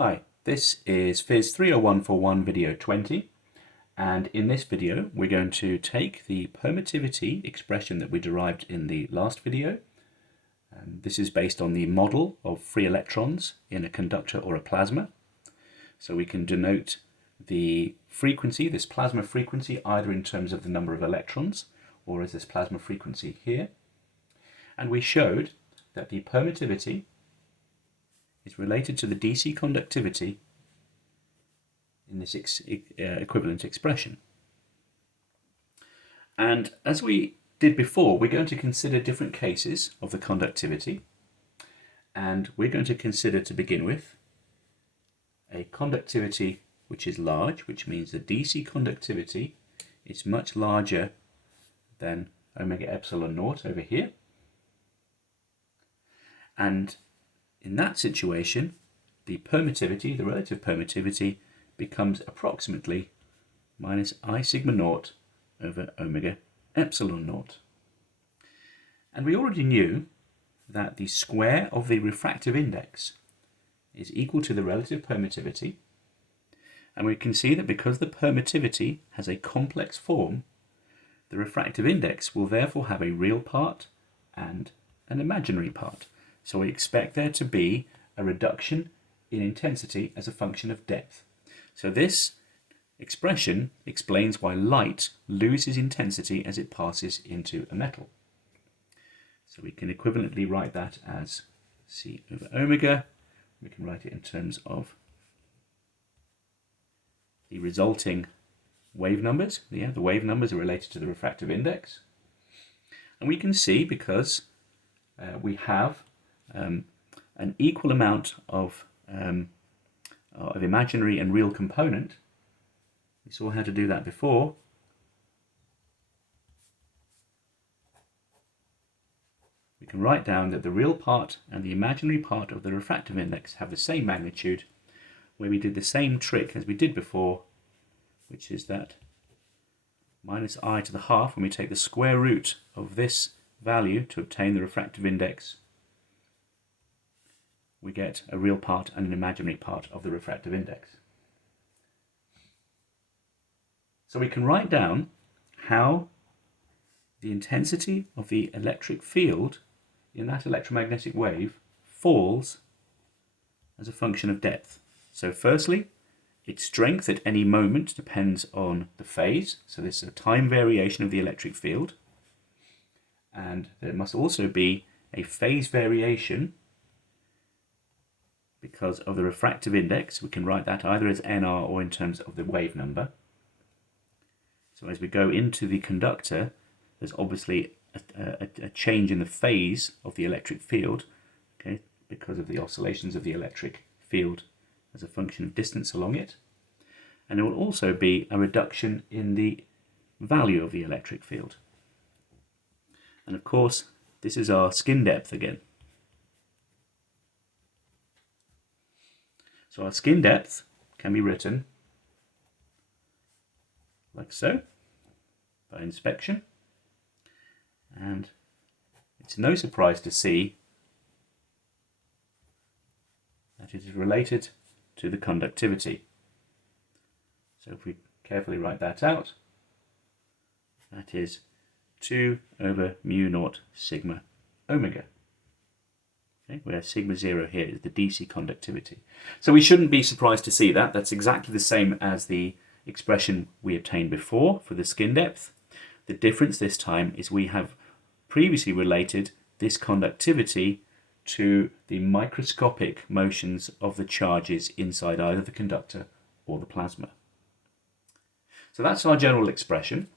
Hi, this is PHYS30141 video 20, and in this video we're going to take the permittivity expression that we derived in the last video. This is based on the model of free electrons in a conductor or a plasma. So we can denote the frequency, this plasma frequency, either in terms of the number of electrons or as this plasma frequency here. And we showed that the permittivity is related to the DC conductivity in this equivalent expression. And as we did before, we're going to consider different cases of the conductivity, and we're going to consider, to begin with, a conductivity which is large, which means the DC conductivity is much larger than omega epsilon naught over here. And in that situation, the permittivity, the relative permittivity, becomes approximately minus I sigma naught over omega epsilon naught. And we already knew that the square of the refractive index is equal to the relative permittivity. And we can see that because the permittivity has a complex form, the refractive index will therefore have a real part and an imaginary part. So we expect there to be a reduction in intensity as a function of depth. So this expression explains why light loses intensity as it passes into a metal. So we can equivalently write that as C over omega. We can write it in terms of the resulting wave numbers. The wave numbers are related to the refractive index. And we can see, because we have an equal amount of imaginary and real component. We saw how to do that before. We can write down that the real part and the imaginary part of the refractive index have the same magnitude, where we did the same trick as we did before, which is that minus I to the half, when we take the square root of this value to obtain the refractive index, we get a real part and an imaginary part of the refractive index. So we can write down how the intensity of the electric field in that electromagnetic wave falls as a function of depth. So firstly, its strength at any moment depends on the phase. So this is a time variation of the electric field. And there must also be a phase variation because of the refractive index. We can write that either as nr or in terms of the wave number. So as we go into the conductor, there's obviously a change in the phase of the electric field, okay, because of the oscillations of the electric field as a function of distance along it. And there will also be a reduction in the value of the electric field. And of course, this is our skin depth again. So our skin depth can be written like so, by inspection. And it's no surprise to see that it is related to the conductivity. So if we carefully write that out, that is 2 over mu naught sigma omega. Okay, where sigma 0 here is the DC conductivity. So we shouldn't be surprised to see that. That's exactly the same as the expression we obtained before for the skin depth. The difference this time is we have previously related this conductivity to the microscopic motions of the charges inside either the conductor or the plasma. So that's our general expression.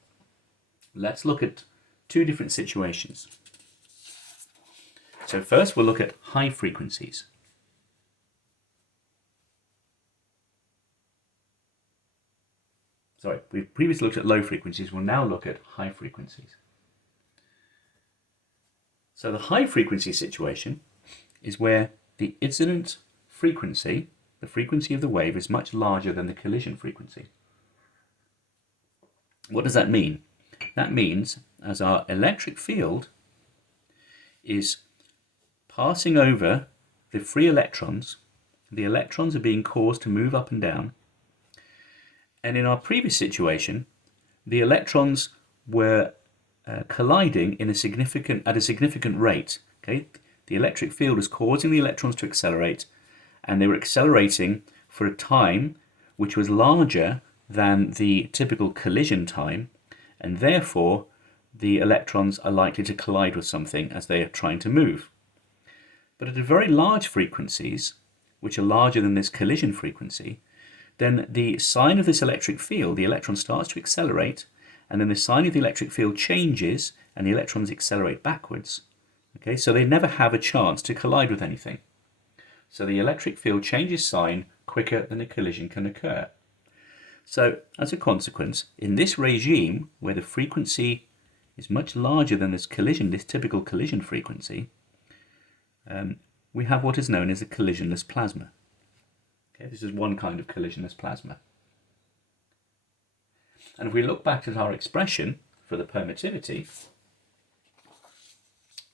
Let's look at two different situations. So first we'll look at high frequencies. Sorry, we've previously looked at low frequencies. We'll now look at high frequencies. So the high frequency situation is where the incident frequency, the frequency of the wave, is much larger than the collision frequency. What does that mean? That means as our electric field is passing over the free electrons the electrons are being caused to move up and down. And in our previous situation, the electrons were colliding at a significant rate. Okay, the electric field was causing the electrons to accelerate, and they were accelerating for a time which was larger than the typical collision time, and therefore the electrons are likely to collide with something as they are trying to move. But at very large frequencies, which are larger than this collision frequency, then the sign of this electric field, the electron starts to accelerate, and then the sign of the electric field changes and the electrons accelerate backwards. Okay, so they never have a chance to collide with anything. So the electric field changes sign quicker than a collision can occur. So as a consequence, in this regime where the frequency is much larger than this typical collision frequency, we have what is known as a collisionless plasma. Okay, this is one kind of collisionless plasma. And if we look back at our expression for the permittivity,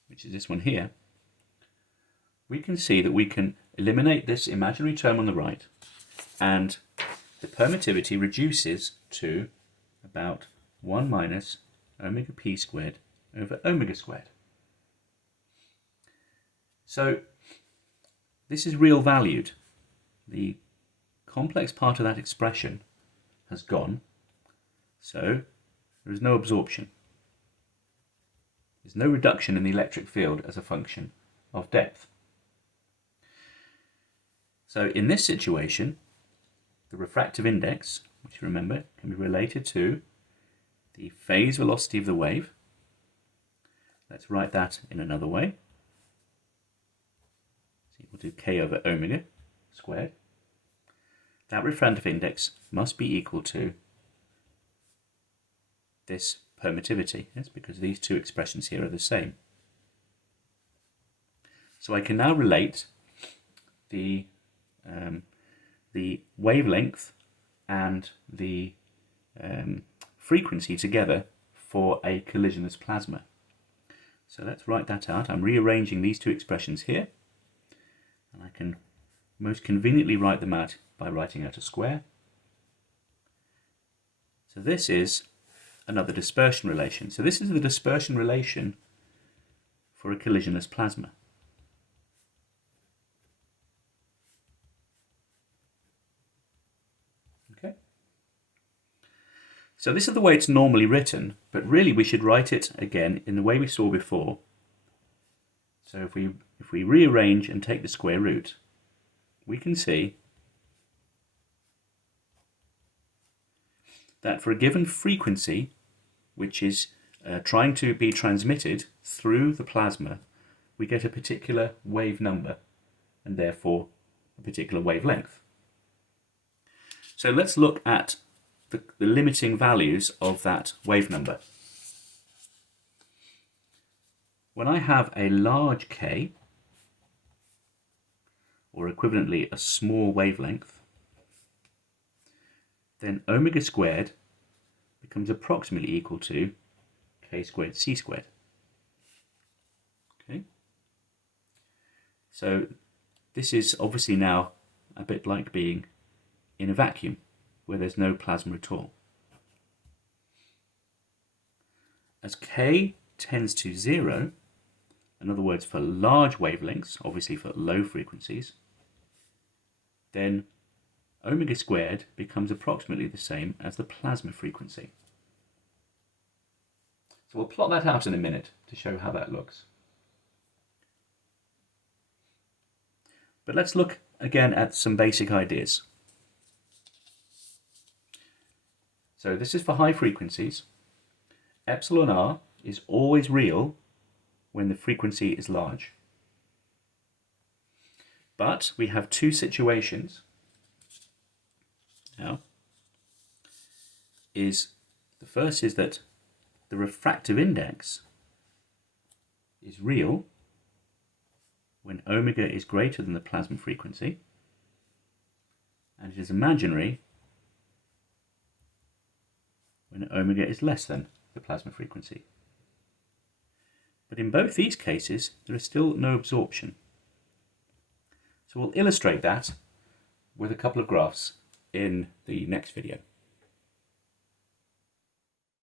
which is this one here, we can see that we can eliminate this imaginary term on the right, and the permittivity reduces to about 1 minus omega p squared over omega squared. So this is real valued. The complex part of that expression has gone, so there is no absorption. There's no reduction in the electric field as a function of depth. So in this situation, the refractive index, which remember can be related to the phase velocity of the wave. Let's write that in another way. So we'll do k over omega squared. That refractive index must be equal to this permittivity, yes, because these two expressions here are the same. So I can now relate the wavelength and the frequency together for a collisionless plasma. So let's write that out. I'm rearranging these two expressions here, and I can most conveniently write them out by writing out a square. So this is another dispersion relation. So this is the dispersion relation for a collisionless plasma. Okay. So this is the way it's normally written, but really we should write it again in the way we saw before. So if we rearrange and take the square root, we can see that for a given frequency, which is trying to be transmitted through the plasma, we get a particular wave number and therefore a particular wavelength. So let's look at the limiting values of that wave number. When I have a large k, or equivalently a small wavelength, then omega squared becomes approximately equal to k squared c squared. Okay. So this is obviously now a bit like being in a vacuum where there's no plasma at all. As k tends to 0, in other words for large wavelengths, obviously for low frequencies, then omega squared becomes approximately the same as the plasma frequency. So we'll plot that out in a minute to show how that looks. But let's look again at some basic ideas. So this is for high frequencies. Epsilon r is always real when the frequency is large. But we have two situations. Now, the first is that the refractive index is real when omega is greater than the plasma frequency, and it is imaginary when omega is less than the plasma frequency. But in both these cases, there is still no absorption. So we'll illustrate that with a couple of graphs in the next video.